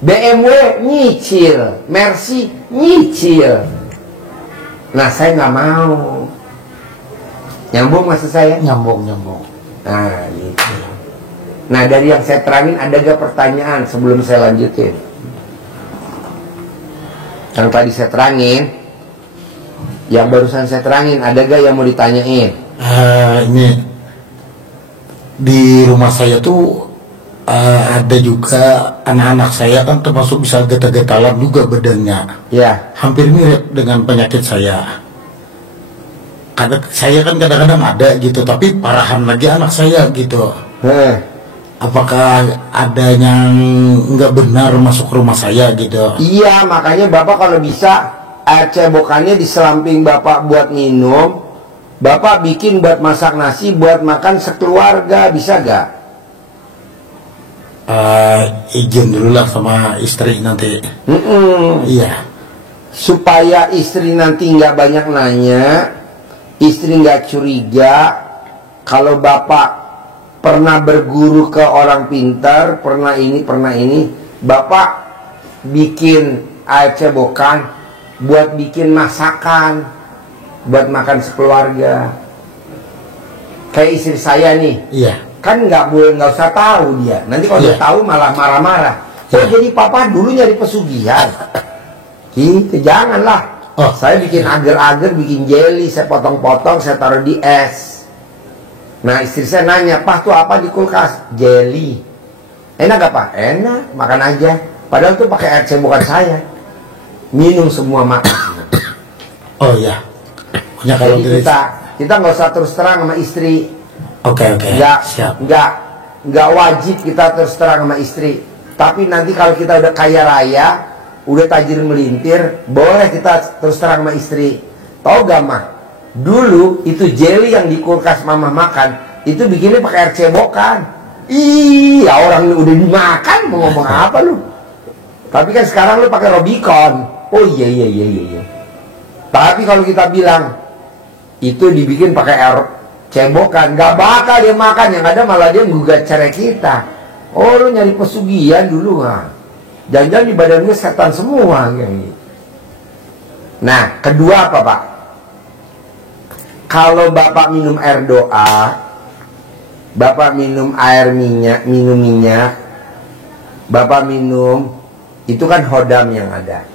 BMW nyicil, Mercy nyicil. Nah, saya nggak mau. Nyambung maksud saya? Nyambung. Nah, gitu. Nah, dari yang saya terangin ada gak pertanyaan sebelum saya lanjutin? Yang tadi saya terangin, yang barusan saya terangin, ada gak yang mau ditanyain? Ini di rumah saya tuh ada juga anak-anak saya kan termasuk bisa getal-getalan juga badannya. Ya. Hampir mirip dengan penyakit saya. Saya kan kadang-kadang ada gitu, tapi parahan lagi anak saya gitu. Apakah ada yang nggak benar masuk rumah saya gitu? Iya, makanya bapak kalau bisa air cebokannya di selamping bapak buat minum, bapak bikin buat masak nasi buat makan sekeluarga, bisa gak? Izin dulu lah sama istri nanti. Iya. Supaya istri nanti nggak banyak nanya, istri nggak curiga kalau bapak pernah berguru ke orang pintar, pernah ini, bapak bikin air cebokan buat bikin masakan buat makan sekeluarga. Kayak istri saya nih, Iya. kan nggak usah tahu dia. Nanti kalau dia tahu malah marah-marah. Jadi papa dulu nyari pesugihan. Gitu, janganlah. Saya bikin agar-agar, bikin jelly, saya potong-potong, saya taruh di es. Nah, istri saya nanya, "Pak, tuh apa di kulkas?" "Jelly." "Enak gak, Pak?" "Enak, makan aja." Padahal tuh pakai air cebokan saya. Minum semua makan. Oh iya. Punya kalau Jadi kita nggak usah terus terang sama istri. Oke. Siap. Nggak wajib kita terus terang sama istri. Tapi nanti kalau kita udah kaya raya, udah tajir melintir, boleh kita terus terang sama istri. Tahu gak, Mah? Dulu itu jelly yang di kulkas mama makan, itu bikinnya pakai air cebokan. Iya, orang udah dimakan, mau ngomong apa lu? Tapi kan sekarang lu pakai Robicon. Oh iya. Tapi kalau kita bilang itu dibikin pakai air cebokan, gak bakal dia makan. Yang ada malah dia gugat cerai kita. Oh, lu nyari pesugihan dulu, ah. Jangan-jangan di badan gue setan semua gitu. Nah, kedua apa, Pak? Kalau bapak minum air doa, bapak minum air minyak, bapak minum, itu kan hodam yang ada.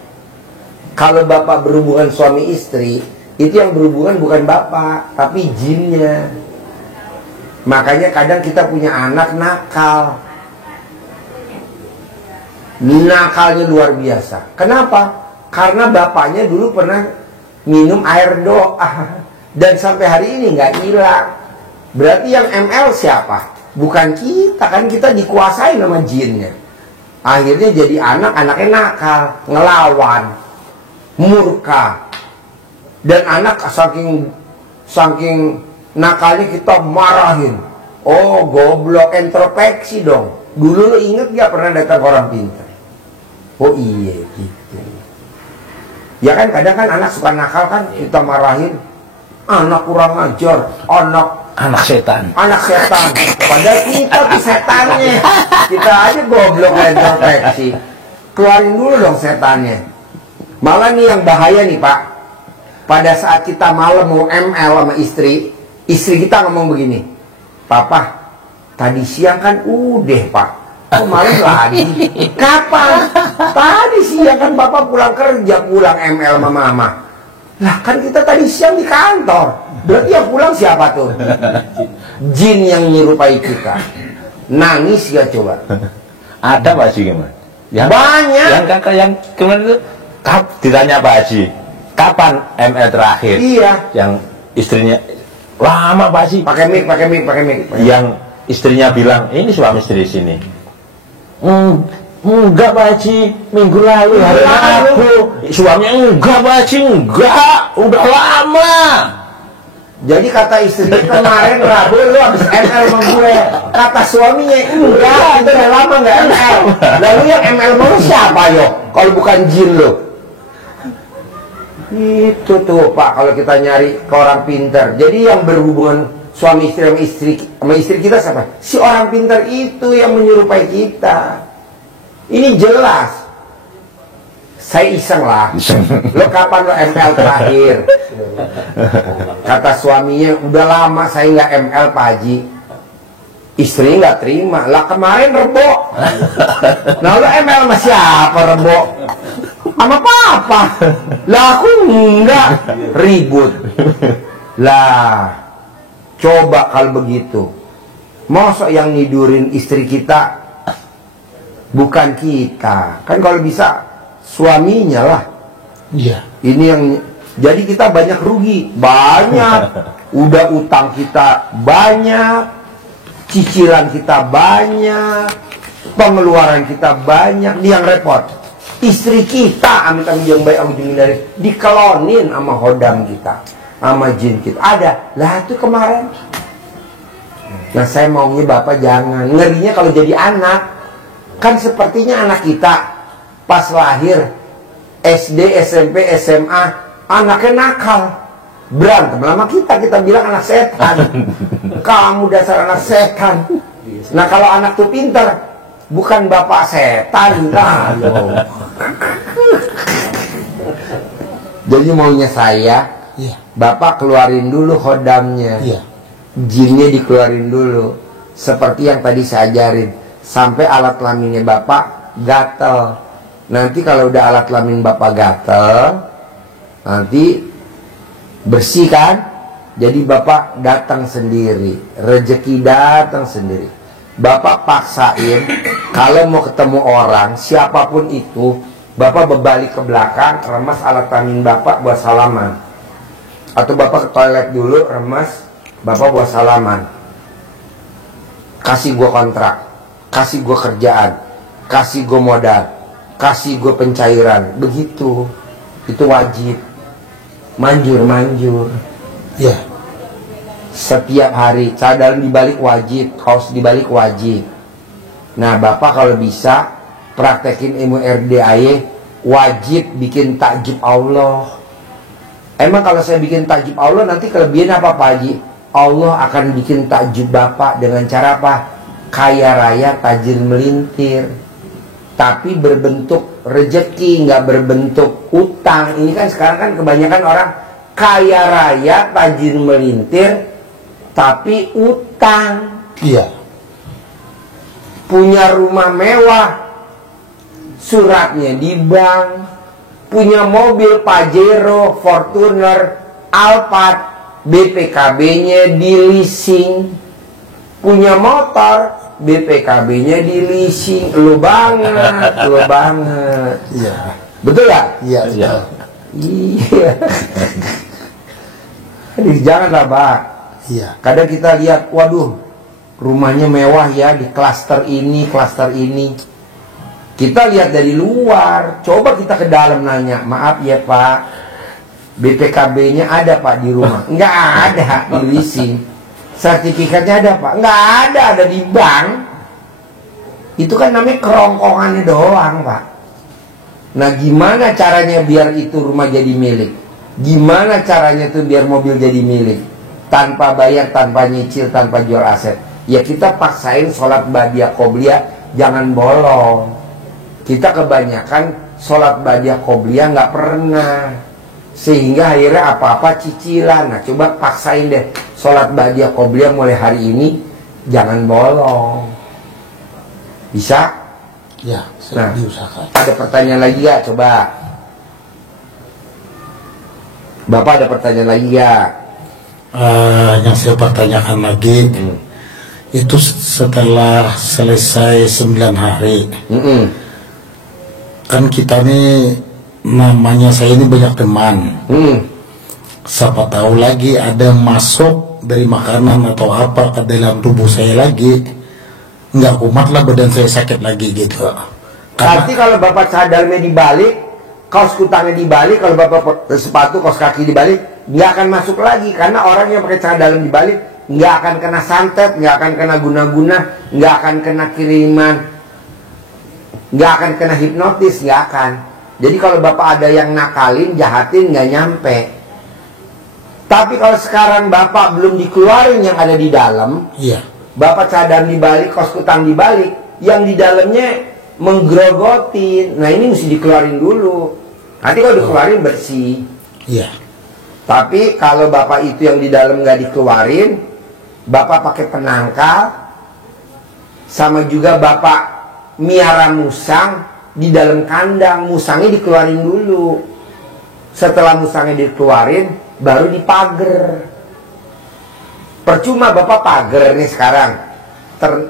Kalau bapak berhubungan suami istri, itu yang berhubungan bukan bapak, tapi jinnya. Makanya kadang kita punya anak nakal. Nakalnya luar biasa. Kenapa? Karena bapaknya dulu pernah minum air doa. Dan sampai hari ini nggak hilang. Berarti yang ML siapa? Bukan kita, kan kita dikuasai sama jinnya. Akhirnya jadi anaknya nakal, ngelawan, murka. Dan anak saking nakalnya kita marahin. Oh, goblok, introspeksi dong. Dulu lo inget gak pernah datang ke orang pintar? Oh iya gitu. Ya kan kadang kan anak suka nakal kan, kita marahin. Anak kurang ajar, anak setan. Padahal kita tuh setannya. Kita aja goblok introspeksi. Keluarin dulu dong setannya. Malah nih yang bahaya nih, Pak. Pada saat kita malam mau ML sama istri kita ngomong begini, "Papa, tadi siang kan udah, Pak. Kok malam lagi?" "Kapan?" "Tadi siang kan Bapak pulang kerja, pulang ML sama Mama." "Lah kan kita tadi siang di kantor." Berarti yang pulang siapa tuh? Jin yang nyerupai kita. Nangis gak coba? Ada Pak Haji gimana? Banyak. Yang kakak yang kemarin itu ditanya Pak Haji, kapan ML terakhir? Iya. Yang istrinya lama Pak Haji. Pakai mic. Yang istrinya bilang, ini suami istri sini. Enggak Pak Haji, minggu lalu hari Rabu. Suaminya enggak Pak Haji, enggak, udah lama. Jadi kata istrinya kemarin Rabu lu habis ML sama gue. Kata suaminya enggak, itu udah lama nggak ML. Lalu yang ML mau siapa yo? Kalau bukan jin lo. Itu tuh Pak, kalau kita nyari ke orang pintar. Jadi yang berhubungan suami istri sama istri kita siapa? Si orang pintar itu yang menyerupai kita. Ini jelas. Saya iseng lah. Lo kapan lo ML terakhir? Kata suaminya, udah lama saya nggak ML Pak Haji. Istrinya nggak terima. Lah kemarin Rebo. Nah lo ML sama siapa Rebo? Sama papa. Lah aku enggak. Ribut. Lah coba kalau begitu, masa yang nidurin istri kita bukan kita? Kan kalau bisa suaminya lah. Iya. Ini yang jadi kita banyak rugi, banyak. Udah utang kita banyak, cicilan kita banyak, pengeluaran kita banyak. Dia yang repot. Istri kita, amit amit yang baik aku dari dikelonin sama hodam kita, sama jin kita. Ada lah itu kemarin. Nah saya maunya bapak jangan. Ngerinya kalau jadi anak, kan sepertinya anak kita pas lahir SD, SMP, SMA, anaknya nakal, berantem sama kita bilang anak setan. Kamu dasar anak setan. Nah kalau anak tuh pintar, bukan bapak setan. Nah, jadi maunya saya, Iya. bapak keluarin dulu hodamnya, Iya. jinnya dikeluarin dulu, seperti yang tadi saya ajarin, sampai alat kelaminnya bapak gatel. Nanti kalau udah alat kelamin bapak gatel, nanti bersih kan, jadi bapak datang sendiri, rezeki datang sendiri. Bapak paksain, kalau mau ketemu orang siapapun itu, bapak berbalik ke belakang, remas alat kelamin bapak buat salaman. Atau bapak ke toilet dulu, remas, bapak buat salaman. Kasih gua kontrak, kasih gua kerjaan, kasih gua modal, kasih gua pencairan. Begitu, itu wajib. Manjur. Iya. Setiap hari, cadar dibalik wajib, kaos dibalik wajib. Nah bapak kalau bisa praktekin ilmu RDAY, wajib bikin takjub Allah. Emang kalau saya bikin takjub Allah, nanti kelebihan apa Pak Haji? Allah akan bikin takjub bapak dengan cara apa? Kaya raya tajir melintir, tapi berbentuk rezeki, nggak berbentuk utang. Ini kan sekarang kan kebanyakan orang kaya raya tajir melintir tapi utang. Iya. Punya rumah mewah, suratnya di bank. Punya mobil Pajero, Fortuner, Alphard, BPKB-nya di leasing. Punya motor, BPKB-nya di leasing. Lu banget. Iya. Betul ya? Iya. Iya. Iya. Janganlah Pak. Iya. Kadang kita lihat, waduh, rumahnya mewah ya di klaster ini, klaster ini. Kita lihat dari luar, coba kita ke dalam nanya, maaf ya Pak, BPKB-nya ada Pak di rumah? Nggak ada, di leasing. Sertifikatnya ada Pak? Nggak ada di bank. Itu kan namanya kerongkongannya doang Pak. Nah gimana caranya biar itu rumah jadi milik? Gimana caranya tuh biar mobil jadi milik? Tanpa bayar, tanpa nyicil, tanpa jual aset. Ya kita paksain sholat badiah qobliyah, jangan bolong. Kita kebanyakan sholat badiah qobliyah nggak pernah, sehingga akhirnya apa-apa cicilan. Nah coba paksain deh sholat badiah qobliyah mulai hari ini, jangan bolong. Bisa? Ya, Nah, diusahakan. ada pertanyaan lagi ya? Coba Bapak ada pertanyaan lagi ya? Yang saya pertanyakan lagi, itu setelah selesai 9 hari, kan kita nih, namanya saya ini banyak teman. Siapa tahu lagi ada masuk dari makanan atau apa ke dalam tubuh saya lagi, nggak kumat lah, badan saya sakit lagi gitu. Nanti kalau bapak cadarnya dibalik, kaos kutangnya dibalik, kalau bapak sepatu kaos kaki dibalik, nggak akan masuk lagi. Karena orang yang pakai celana dalam dibalik nggak akan kena santet, nggak akan kena guna-guna, nggak akan kena kiriman, nggak akan kena hipnotis, nggak akan. Jadi kalau bapak ada yang nakalin, jahatin, nggak nyampe. Tapi kalau sekarang bapak belum dikeluarin yang ada di dalam, Iya. bapak cadar dibalik, kaos kutang dibalik, yang di dalamnya menggerogotin. Nah ini mesti dikeluarin dulu. Nanti kalau dikeluarin bersih. Iya. Tapi kalau bapak itu yang di dalam nggak dikeluarin, bapak pakai penangkal, sama juga bapak miara musang di dalam kandang, musangnya dikeluarin dulu. Setelah musangnya dikeluarin, baru dipager. Percuma bapak pager nih sekarang,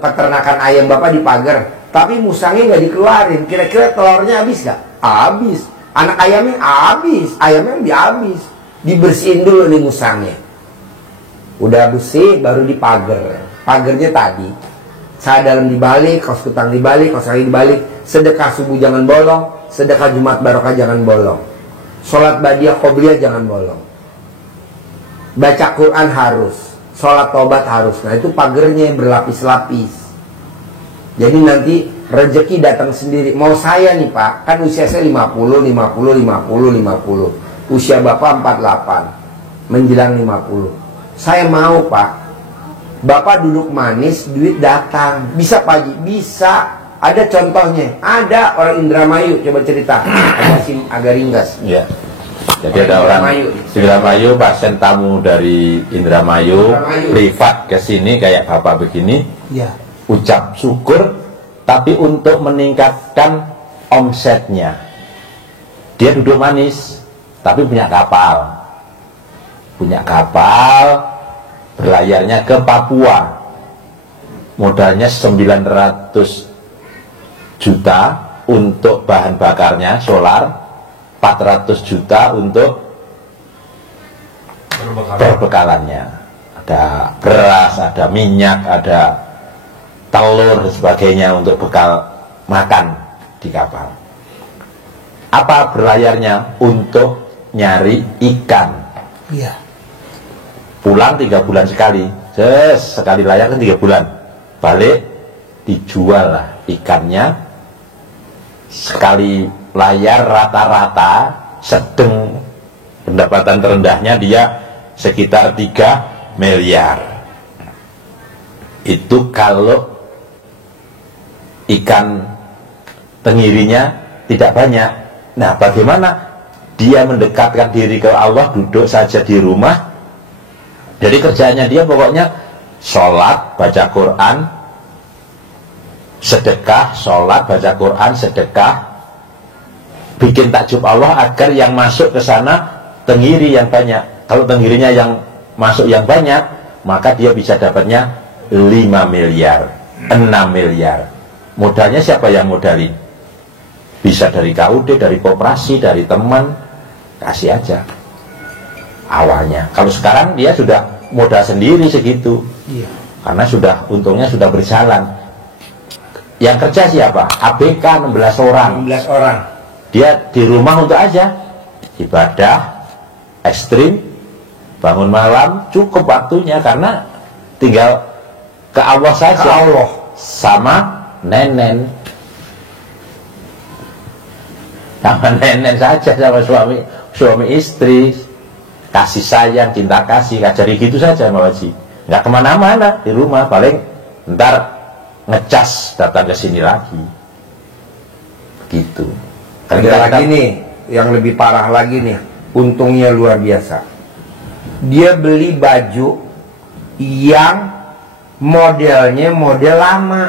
peternakan ayam bapak dipager, tapi musangnya nggak dikeluarin. Kira-kira telurnya habis nggak? Habis. Anak ayamnya habis, ayamnya habis. Dibersihin dulu nih musangnya. Udah bersih, baru dipager. Pagernya tadi, saya dalam dibalik, kaos kutang dibalik, kaos kaki dibalik. Sedekah subuh jangan bolong, sedekah Jumat barokah jangan bolong. Sholat badiah qobliyah jangan bolong. Baca Quran harus, sholat tobat harus. Nah itu pagernya berlapis-lapis. Jadi nanti rezeki datang sendiri. Mau saya nih Pak, kan usia saya 50. Usia Bapak 48, menjelang 50. Saya mau Pak, Bapak duduk manis, duit datang. Bisa Pak Haji? Bisa. Ada contohnya. Ada orang Indramayu, coba cerita. Agak ringkas. Iya. Jadi ada orang Indramayu, pasien tamu dari Indramayu, privat ke sini kayak bapak begini, Iya. ucap syukur, tapi untuk meningkatkan omsetnya, dia duduk manis, tapi punya kapal, berlayarnya ke Papua, modalnya 900 juta untuk bahan bakarnya solar, 400 juta untuk perbekalannya. Ada beras, ada minyak, ada telur dan sebagainya untuk bekal makan di kapal. Apa berlayarnya? Untuk nyari ikan. Iya. Pulang 3 bulan sekali. Sekali layar kan 3 bulan. Balik dijual lah ikannya. Sekali layar rata-rata sedang pendapatan terendahnya dia sekitar 3 miliar. Itu kalau ikan tenggirinya tidak banyak. Nah bagaimana dia mendekatkan diri ke Allah, duduk saja di rumah. Jadi kerjanya dia pokoknya sholat, baca Quran, sedekah, sholat, baca Quran, sedekah, bikin takjub Allah agar yang masuk ke sana tenggiri yang banyak. Kalau tenggirinya yang masuk yang banyak, maka dia bisa dapatnya 5 miliar, 6 miliar. Modalnya siapa yang modalin? Bisa dari KUD, dari koperasi, dari teman, kasih aja awalnya. Kalau sekarang dia sudah modal sendiri segitu. Iya. Karena sudah untungnya sudah berjalan. Yang kerja siapa? ABK 16 orang. 16 orang. Dia di rumah untuk aja ibadah ekstrim, bangun malam, cukup waktunya karena tinggal ke Allah saja. Ke Allah. Sama nenen. Sama nenen saja, sama suami istri, kasih sayang, cinta kasih, ajari gitu saja Mbak Haji. Nggak kemana-mana, di rumah, paling ntar ngecas datang ke sini lagi. Begitu. Ada lagi nih, yang lebih parah lagi nih, untungnya luar biasa. Dia beli baju yang modelnya model lama,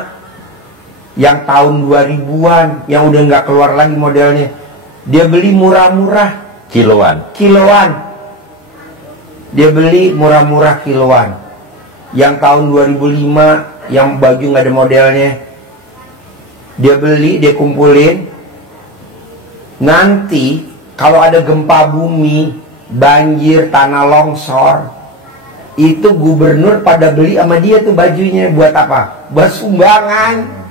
yang tahun 2000-an, yang udah nggak keluar lagi modelnya. Dia beli murah-murah, Kiloan. Dia beli murah-murah kiloan. Yang tahun 2005, yang baju nggak ada modelnya, dia beli, dia kumpulin. Nanti kalau ada gempa bumi, banjir, tanah longsor, itu gubernur pada beli sama dia tuh bajunya. Buat apa? Buat sumbangan.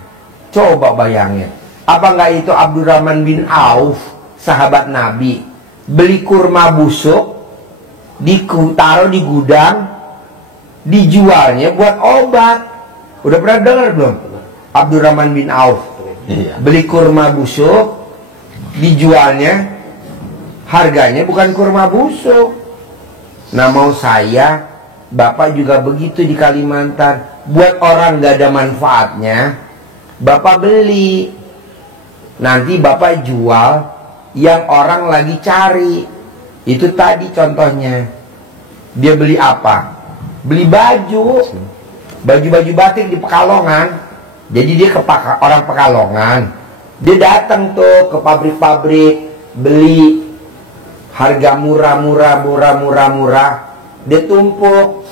Coba bayangin, Apa nggak itu Abdurrahman bin Auf, sahabat Nabi, beli kurma busuk, ditaruh di gudang, dijualnya buat obat. Udah pernah dengar belum? Abdurrahman bin Auf beli kurma busuk, dijualnya harganya bukan kurma busuk. Nah, mau saya, Bapak juga begitu di Kalimantan. Buat orang gak ada manfaatnya, Bapak beli. Nanti Bapak jual yang orang lagi cari. Itu tadi contohnya. Dia beli apa? Beli baju. Baju-baju batik di Pekalongan. Jadi dia ke orang Pekalongan. Dia datang tuh ke pabrik-pabrik, beli harga murah. Dia tumpuk.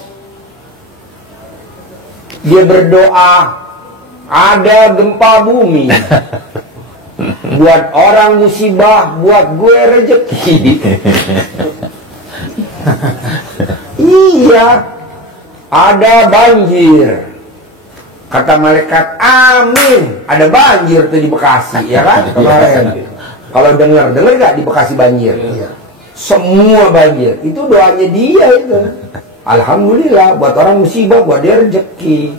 Dia berdoa, ada gempa bumi. Buat orang musibah, buat gue rezeki. Iya, ada banjir. Kata malaikat, amin. Ada banjir tuh di Bekasi, ya kan? Kemarin. Kalau dengar gak di Bekasi banjir? Iya. Semua banjir. Itu doanya dia itu. Alhamdulillah, buat orang musibah, buat dia rezeki.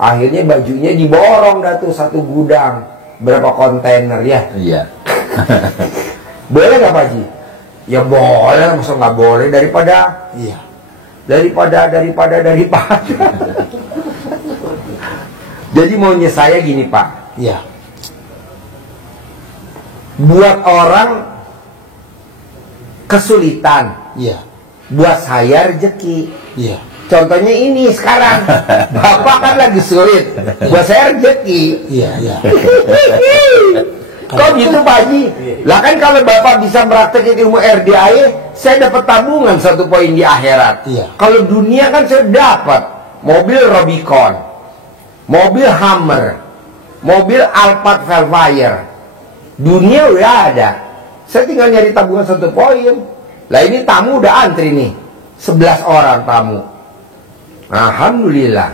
Akhirnya bajunya diborong dah tuh satu gudang. Berapa kontainer ya? Iya. Boleh gak Pak Haji? Ya boleh, masa nggak boleh, daripada. Iya. Daripada. Jadi maunya saya gini Pak. Iya. Buat orang kesulitan. Iya. Buat saya rezeki. Iya. Contohnya ini sekarang. Bapak kan lagi sulit. Buat saya rezeki. Iya. Kok gitu Pak Haji? Lah kan kalau Bapak bisa praktekin ilmu RDAE, saya dapat tabungan 1 poin di akhirat. Iya. Kalau dunia kan saya dapat mobil Rubicon, mobil Hummer, mobil Alphard Velfire. Dunia udah ada. Saya tinggal nyari tabungan 1 poin. Lah ini tamu udah antri nih, 11 orang tamu. Alhamdulillah.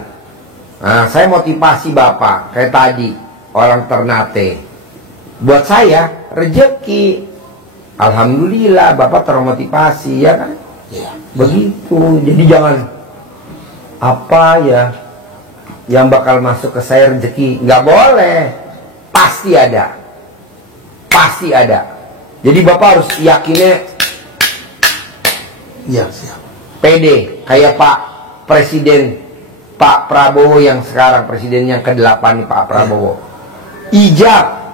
Nah, saya motivasi Bapak kayak tadi, orang Ternate. Buat saya rezeki. Alhamdulillah Bapak termotivasi, ya kan? Ya. Begitu. Jadi jangan apa ya yang bakal masuk ke saya rezeki, nggak boleh. Pasti ada. Pasti ada. Jadi Bapak harus yakinnya. Ya, siap. PD kayak Pak Presiden Pak Prabowo yang sekarang presiden yang ke-8 nih Pak Prabowo. Ijab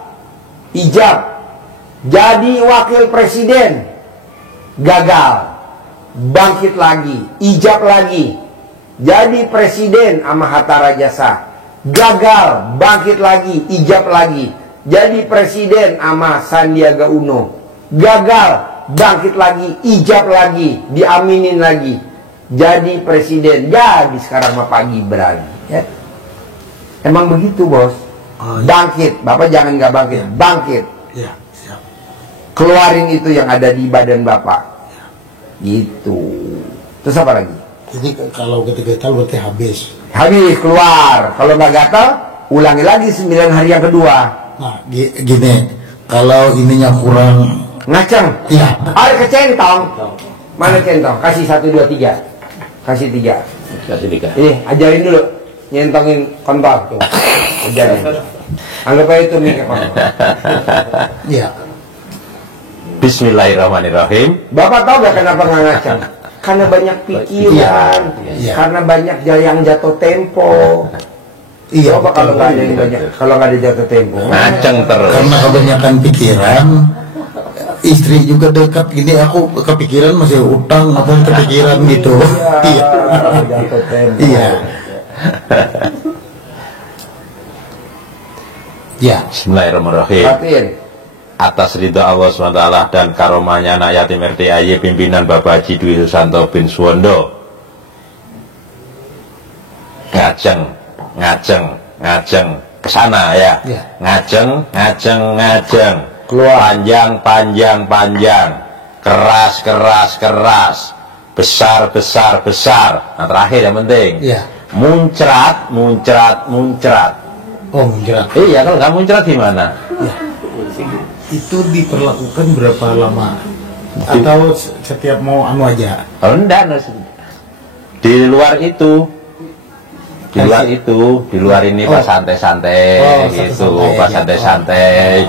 jadi wakil presiden, gagal, bangkit lagi, ijab lagi, jadi presiden sama Hatta Rajasa, gagal, bangkit lagi, ijab lagi, jadi presiden sama Sandiaga Uno, gagal, bangkit lagi, ijab lagi, diaminin lagi, jadi presiden. Jadi sekarang sama Pak Gibran, ya. Emang begitu bos. Bangkit, Bapak jangan nggak bangkit, bangkit. Ya, siap. Keluarin itu yang ada di badan Bapak. Ya. Gitu. Terus apa lagi? Jadi kalau gatal berarti habis. Habis, keluar. Kalau nggak gatal, ulangi lagi 9 hari yang kedua. Nah, gini, kalau ininya kurang ngaceng. Iya. Ayo ke centong. Mana centong? Kasih 1, 2, 3. Kasih 3. Kasih 3. Ini ajarin dulu. Nyentongin kontol tuh. Ajarin. Anggap aja itu nih kontol. Iya. Bismillahirrahmanirrahim. Bapak tahu gak kenapa nggak ngaceng? Karena banyak pikiran. Iya. Karena banyak yang jatuh tempo. Iya. Coba kalau nggak ada yang banyak, kalau nggak ada jatuh tempo. Ngaceng terus. Karena kebanyakan pikiran. Istri juga dekat gini, aku kepikiran masih utang apa kepikiran gitu. Iya. Jatuh tempo. Iya. Ya. Bismillahirrahmanirrahim. Perhatiin. Atas ridha Allah SWT dan karomahnya anak yatim RDAY pimpinan Bapak Haji Dwi Susanto bin Suwondo. Ngajeng kesana ya. Ngajeng. Keluar. Panjang. Keras. Besar. Nah terakhir yang penting. Ya. Muncrat. Oh, muncrat. Iya, kalau nggak muncrat gimana? Ya. Itu diperlakukan berapa lama? Atau setiap mau anu aja? Oh, enggak, di luar itu. Di luar ini pas santai-santai gitu, pas santai-santai.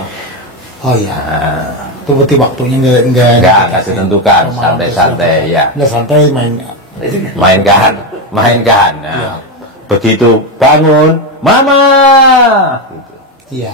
Oh ya. Nah, Itu berarti waktunya enggak ditentukan, santai-santai ya. Enggak santai main. Mainkan. Nah, begitu bangun, mama. Iya.